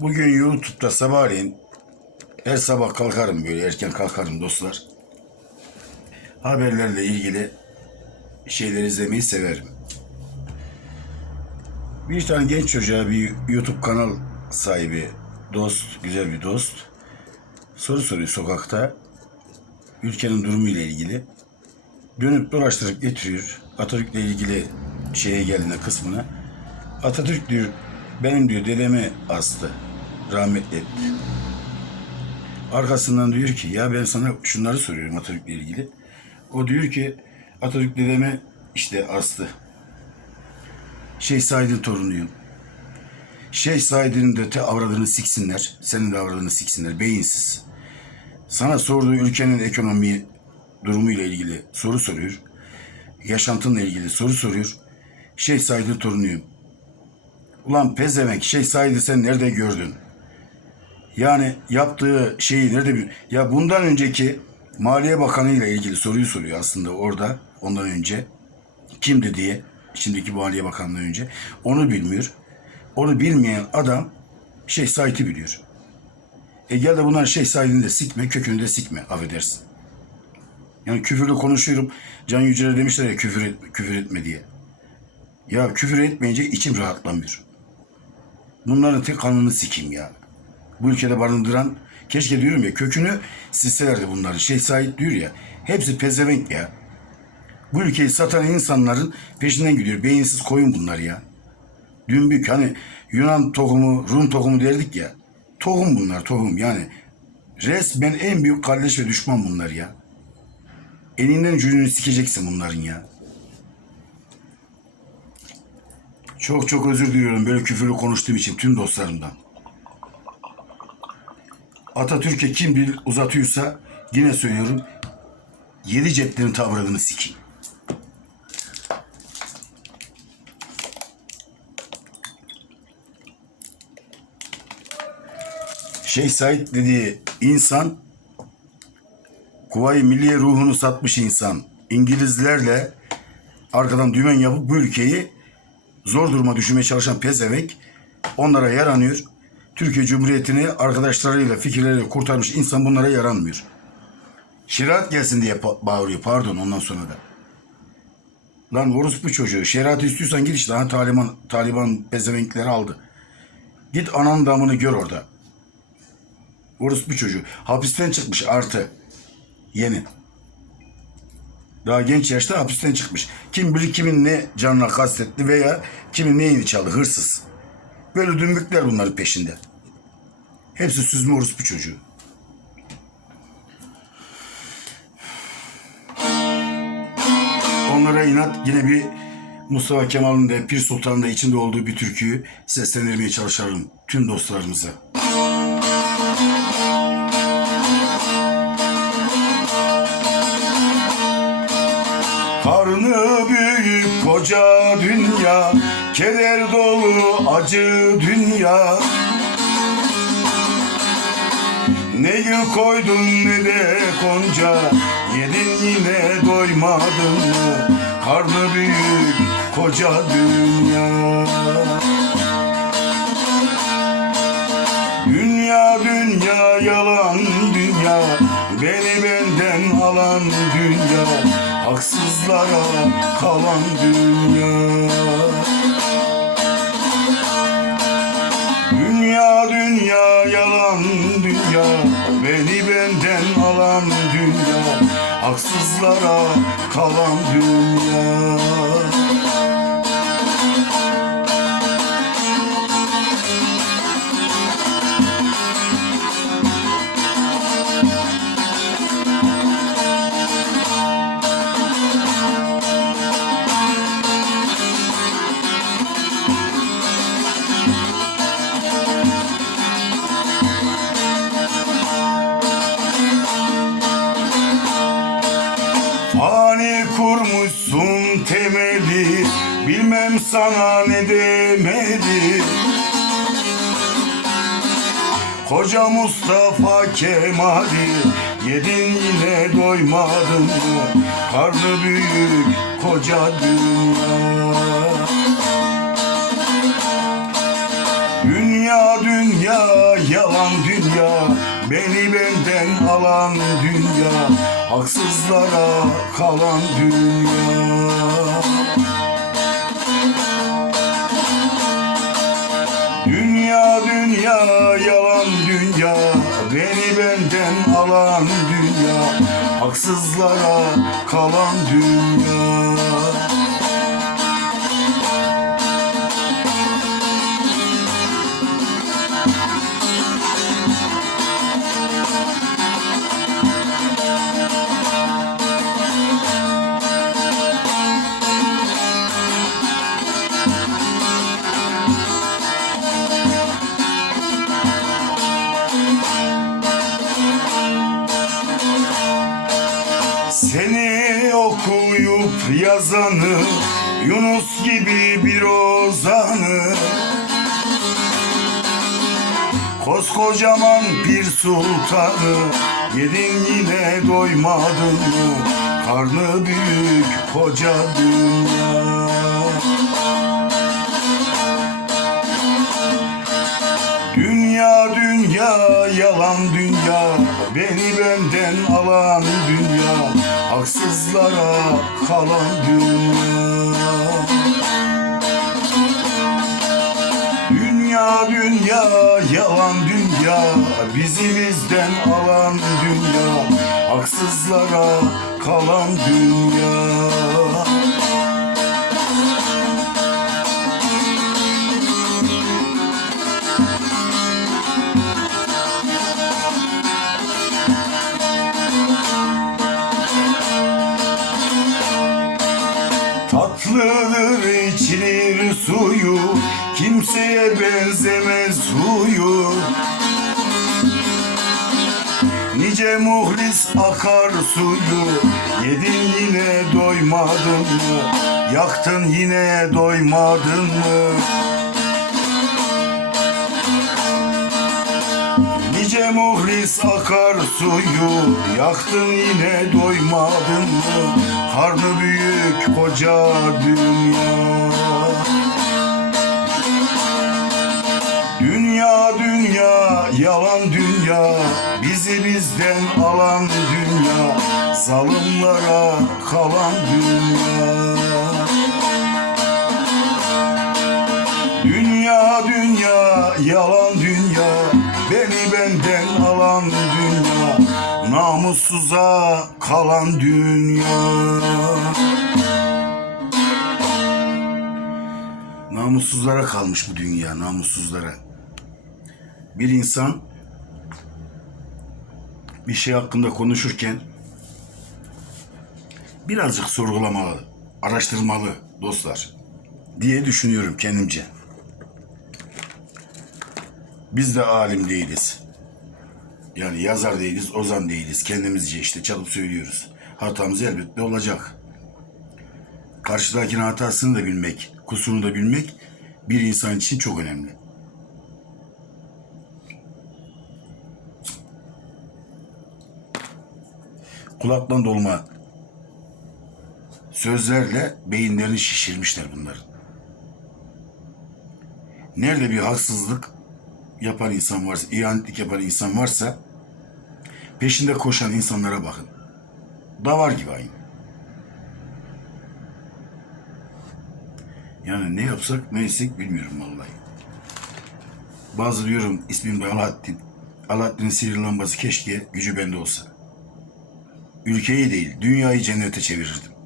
Bugün YouTube'da sabahleyin her sabah kalkarım böyle erken kalkarım dostlar. Haberlerle ilgili şeyleri izlemeyi severim. Bir tane genç çocuğa bir YouTube kanal sahibi dost, güzel bir dost soru soruyor sokakta ülkenin durumu ile ilgili. Dönüp dolaştırıp getiriyor. Atatürk'le ilgili şeye geldiğinde kısmına. Atatürk diyor benim diyor dedemi astı. Rahmetli etti. Arkasından diyor ki ya ben sana şunları soruyorum Atatürk'le ilgili. O diyor ki Atatürk dedemi işte astı. Şeyh Said'in torunuyum. Şeyh Said'in de te avradını siksinler. Senin de avradını siksinler. Beyinsiz. Sana sorduğu ülkenin ekonomi durumuyla ilgili soru soruyor. Yaşantınla ilgili soru soruyor. Şeyh Said'in torunuyum. Ulan pezevenk Şeyh Said'i sen nerede gördün? Yani yaptığı şeyi nerede bir... Ya bundan önceki Maliye Bakanı ile ilgili soruyu soruyor aslında orada ondan önce. Kimdi diye. Şimdiki Maliye Bakanı'ndan önce. Onu bilmiyor. Onu bilmeyen adam Şeyh Said'i biliyor. E gel de bunlar Şeyh Said'ini de sikme, kökünü de sikme. Affedersin. Yani küfürlü konuşuyorum. Can Yücel'e demişler ya küfür, et, küfür etme diye. Ya küfür etmeyince içim rahatlamıyor. Bunların tek kanını sikeyim ya. Bu ülkede barındıran keşke diyorum ya kökünü silselerdi bunları. Şeyh Said diyor ya. Hepsi pezevenk ya. Bu ülkeyi satan insanların peşinden gidiyor. Beyinsiz koyun bunlar ya. Dümbük hani Yunan tohumu, Rum tohumu derdik ya. Tohum bunlar tohum yani. Resmen en büyük kardeş ve düşman bunlar ya. Elinden cürünü sikeceksin bunların ya. Çok çok özür diliyorum böyle küfürlü konuştuğum için tüm dostlarımdan. Atatürk'e kim bir uzatıyorsa yine söylüyorum. Yedi ceplerin tavrını sikeyim. Şeyh Said dediği insan Kuvayi Milliye ruhunu satmış insan. İngilizlerle arkadan dümen yapıp bu ülkeyi zor duruma düşürmeye çalışan pezevenk onlara yaranıyor. Türkiye Cumhuriyeti'ni arkadaşlarıyla, fikirleriyle kurtarmış insan bunlara yaranmıyor. Şeriat gelsin diye bağırıyor pardon ondan sonra da. Lan orospu çocuğu şeriatı istiyorsan git işte. Ha, Taliban, Taliban pezevenkleri aldı. Git ananın damını gör orada. Orospu çocuğu. Hapisten çıkmış artı. Yeni. Daha genç yaşta hapisten çıkmış. Kim bilir kimin ne canına kastetti veya kimin neyini çaldı hırsız. Böyle dümbükler bunların peşinde. Hepsi süzme orospu çocuğu. Onlara inat yine bir Mustafa Kemal'in de Pir Sultan'ın da içinde olduğu bir türküyü seslendirmeye çalışalım tüm dostlarımıza. Karnı büyük koca dünya, keder dolu acı dünya. Ne gül koydun ne de konca, yedin yine doymadın? Karnı büyük koca dünya. Dünya dünya yalan dünya Beni benden alan dünya Haksızlara kalan dünya Dünya dünya yalan dünya Beni benden alan dünya Haksızlara kalan dünya kurmuşsun temeli. Bilmem sana ne demedi Koca Mustafa Kemal'i Yedin yine doymadın mı? Karnı büyük koca Dünya. Dünya dünya yalan dünya. Beni benden alan dünya Haksızlara kalan dünya. Dünya dünya yalan dünya. Beni benden alan dünya. Haksızlara kalan dünya yazanı Yunus gibi bir ozanı. Koskocaman bir sultanı Yedin yine doymadın mı? Karnı büyük koca dünya Dünya yalan dünya. Beni benden alan dünya Haksızlara kalan dünya. Dünya dünya yalan dünya. Bizi bizden alan dünya Haksızlara kalan dünya Tatlıdır içilir suyu Kimseye benzemez huyu. Nice muhlis akar suyu Yedin yine doymadın mı? Yaktın yine doymadın mı Muhlis akar suyu Yaktın yine doymadın mı? Karnı büyük koca dünya. Dünya dünya yalan dünya Bizi bizden alan dünya Zalimlara kalan dünya. Dünya dünya yalan dünya Beni benden alan dünya Namussuza kalan dünya Namussuzlara kalmış bu dünya namussuzlara Bir insan bir şey hakkında konuşurken birazcık sorgulamalı, araştırmalı dostlar diye düşünüyorum kendimce. Biz de alim değiliz. Yani yazar değiliz, ozan değiliz. Kendimizce işte çalıp söylüyoruz. Hatamız elbette olacak. Karşıdakinin hatasını da bilmek, kusurunu da bilmek bir insan için çok önemli. Kulaktan dolma sözlerle beyinlerini şişirmişler bunların. Nerede bir haksızlık yapan insan varsa, ihanetlik yapan insan varsa peşinde koşan insanlara bakın. Davar gibi aynı. Yani ne yapsak ne etsek bilmiyorum vallahi. Bazı diyorum ismim de Alaaddin. Alaaddin'in sihir lambası keşke gücü bende olsa. Ülkeyi değil dünyayı cennete çevirirdim.